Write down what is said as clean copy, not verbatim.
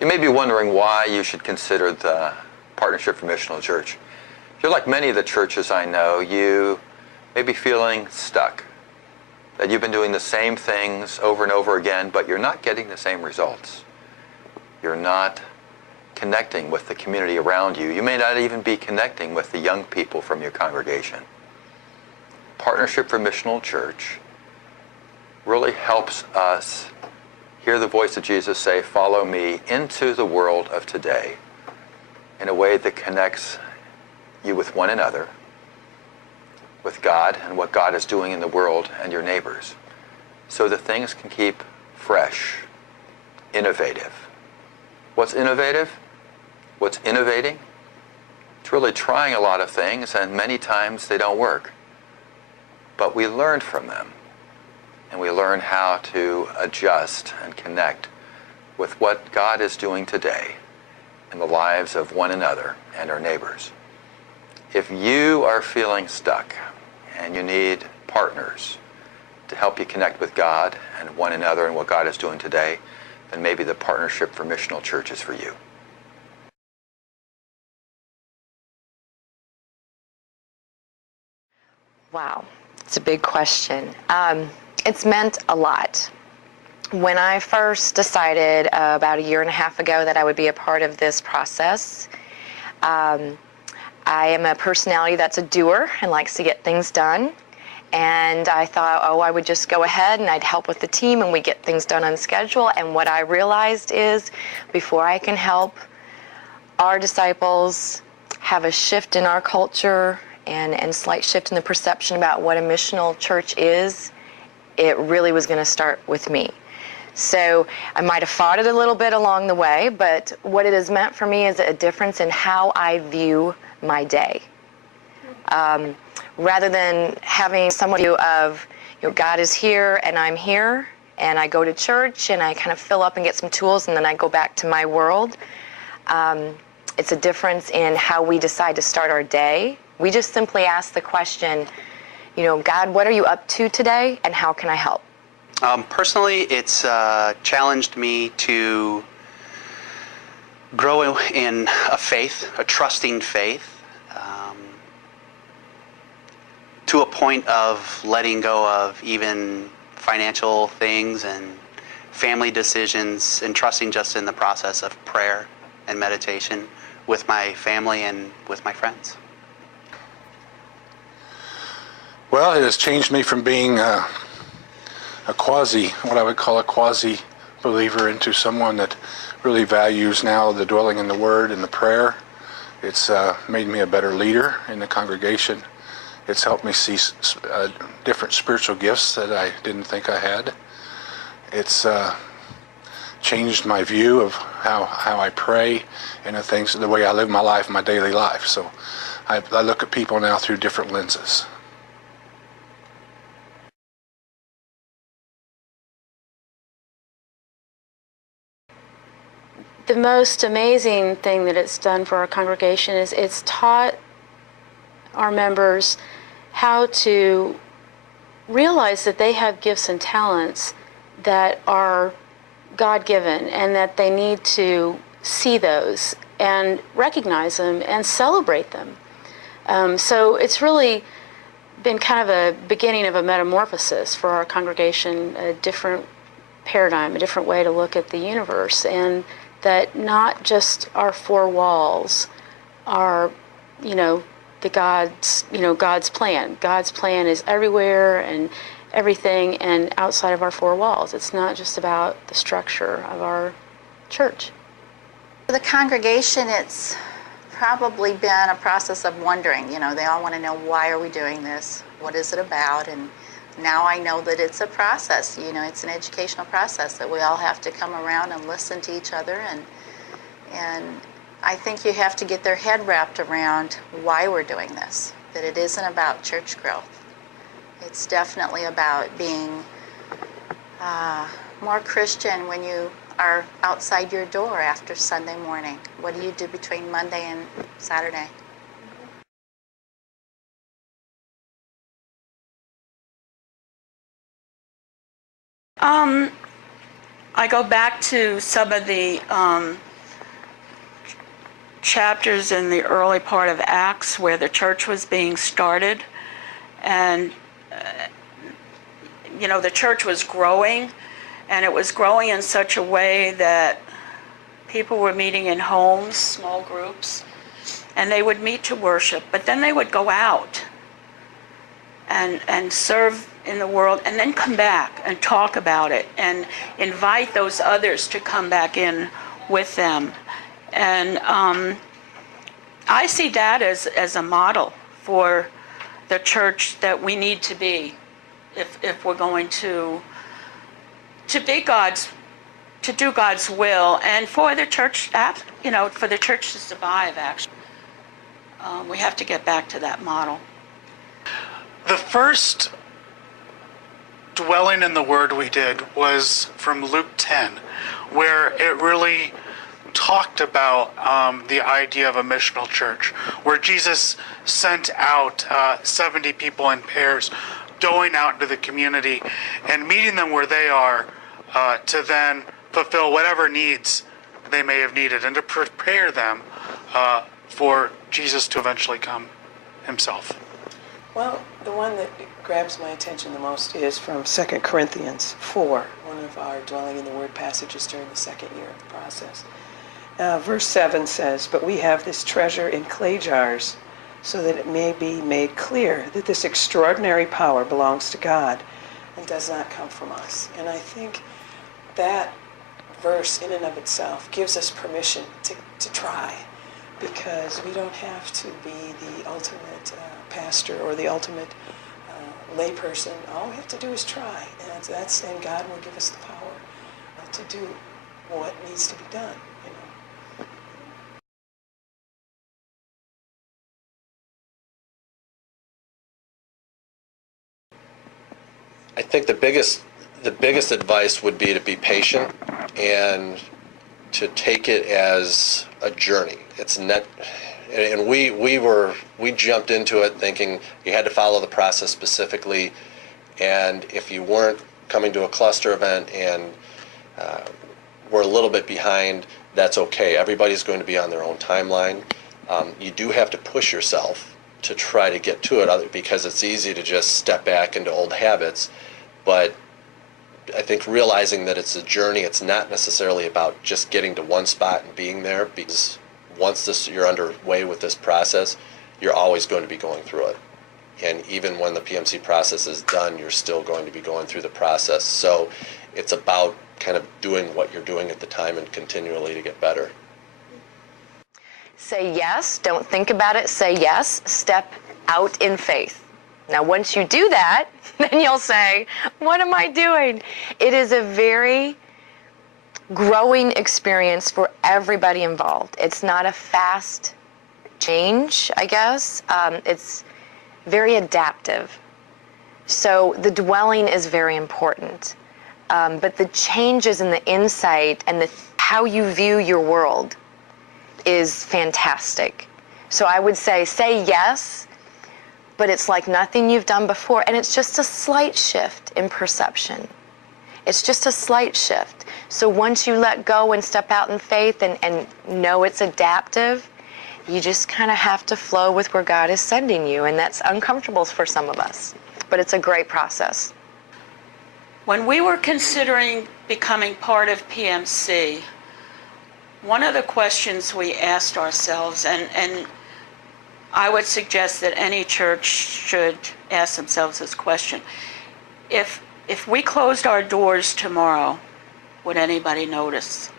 You may be wondering why you should consider the Partnership for Missional Church. If you're like many of the churches I know, you may be feeling stuck, that you've been doing the same things over and over again, but you're not getting the same results. You're not connecting with the community around you. You may not even be connecting with the young people from your congregation. Partnership for Missional Church really helps us hear the voice of Jesus say, "Follow me," into the world of today in a way that connects you with one another, with God and what God is doing in the world and your neighbors, so that things can keep fresh, innovative. What's innovative? What's innovating? It's really trying a lot of things, and many times they don't work. But we learn from them, and we learn how to adjust and connect with what God is doing today in the lives of one another and our neighbors. If you are feeling stuck and you need partners to help you connect with God and one another and what God is doing today, then maybe the Partnership for Missional Church is for you. Wow, it's a big question. It's meant a lot. When I first decided about a year and a half ago that I would be a part of this process, I am a personality that's a doer and likes to get things done. And I thought, I would just go ahead and I'd help with the team and we get things done on schedule. And what I realized is before I can help our disciples have a shift in our culture and slight shift in the perception about what a missional church is, it really was going to start with me. So I might have fought it a little bit along the way, but what it has meant for me is a difference in how I view my day. Rather than having some view of, God is here and I'm here, and I go to church and I kind of fill up and get some tools and then I go back to my world. It's a difference in how we decide to start our day. We just simply ask the question, God, what are you up to today and how can I help? Personally, it's challenged me to grow in a faith, a trusting faith, to a point of letting go of even financial things and family decisions and trusting just in the process of prayer and meditation with my family and with my friends. Well, it has changed me from being what I would call a quasi believer into someone that really values now the dwelling in the Word and the prayer. It's made me a better leader in the congregation. It's helped me see different spiritual gifts that I didn't think I had. It's changed my view of how I pray and the way I live my life, my daily life. So I look at people now through different lenses. The most amazing thing that it's done for our congregation is it's taught our members how to realize that they have gifts and talents that are God-given and that they need to see those and recognize them and celebrate them. So it's really been kind of a beginning of a metamorphosis for our congregation, a different paradigm, a different way to look at the universe, and that not just our four walls are, God's plan. God's plan is everywhere and everything and outside of our four walls. It's not just about the structure of our church. For the congregation, it's probably been a process of wondering. They all want to know, why are we doing this? What is it about? And now I know that it's a process. It's an educational process that we all have to come around and listen to each other. And I think you have to get their head wrapped around why we're doing this, that it isn't about church growth. It's definitely about being more Christian when you are outside your door after Sunday morning. What do you do between Monday and Saturday? I go back to some of the chapters in the early part of Acts where the church was being started, and the church was growing, and it was growing in such a way that people were meeting in homes, small groups, and they would meet to worship, but then they would go out and serve in the world, and then come back and talk about it and invite those others to come back in with them. And I see that as a model for the church that we need to be if we're going to be to do God's will, and for the church, for the church to survive, actually. We have to get back to that model. The first dwelling in the Word we did was from Luke 10, where it really talked about the idea of a missional church, where Jesus sent out 70 people in pairs, going out into the community and meeting them where they are to then fulfill whatever needs they may have needed and to prepare them for Jesus to eventually come himself. Well, the one that grabs my attention the most is from 2 Corinthians 4, one of our dwelling in the Word passages during the second year of the process. Verse 7 says, "But we have this treasure in clay jars, so that it may be made clear that this extraordinary power belongs to God and does not come from us." And I think that verse in and of itself gives us permission to try, because we don't have to be the ultimate pastor or the ultimate layperson. All we have to do is try, and God will give us the power to do what needs to be done. I think the biggest advice would be to be patient and to take it as a journey. It's not, and we jumped into it thinking you had to follow the process specifically, and if you weren't coming to a cluster event and were a little bit behind, that's okay. Everybody's going to be on their own timeline. You do have to push yourself to try to get to it, because it's easy to just step back into old habits. But I think realizing that it's a journey, it's not necessarily about just getting to one spot and being there, because once you're underway with this process, you're always going to be going through it. And even when the PMC process is done, you're still going to be going through the process. So it's about kind of doing what you're doing at the time and continually to get better. Say yes. Don't think about it. Say yes. Step out in faith. Now, once you do that, then you'll say, what am I doing? It is a very growing experience for everybody involved. It's not a fast change, I guess. It's very adaptive. So the dwelling is very important. But the changes in the insight and how you view your world is fantastic. So I would say yes, but it's like nothing you've done before, and it's just a slight shift in perception. It's just a slight shift. So once you let go and step out in faith and know it's adaptive, you just kind of have to flow with where God is sending you, and that's uncomfortable for some of us, but it's a great process. When we were considering becoming part of PMC, one of the questions we asked ourselves, and I would suggest that any church should ask themselves this question: if we closed our doors tomorrow, would anybody notice?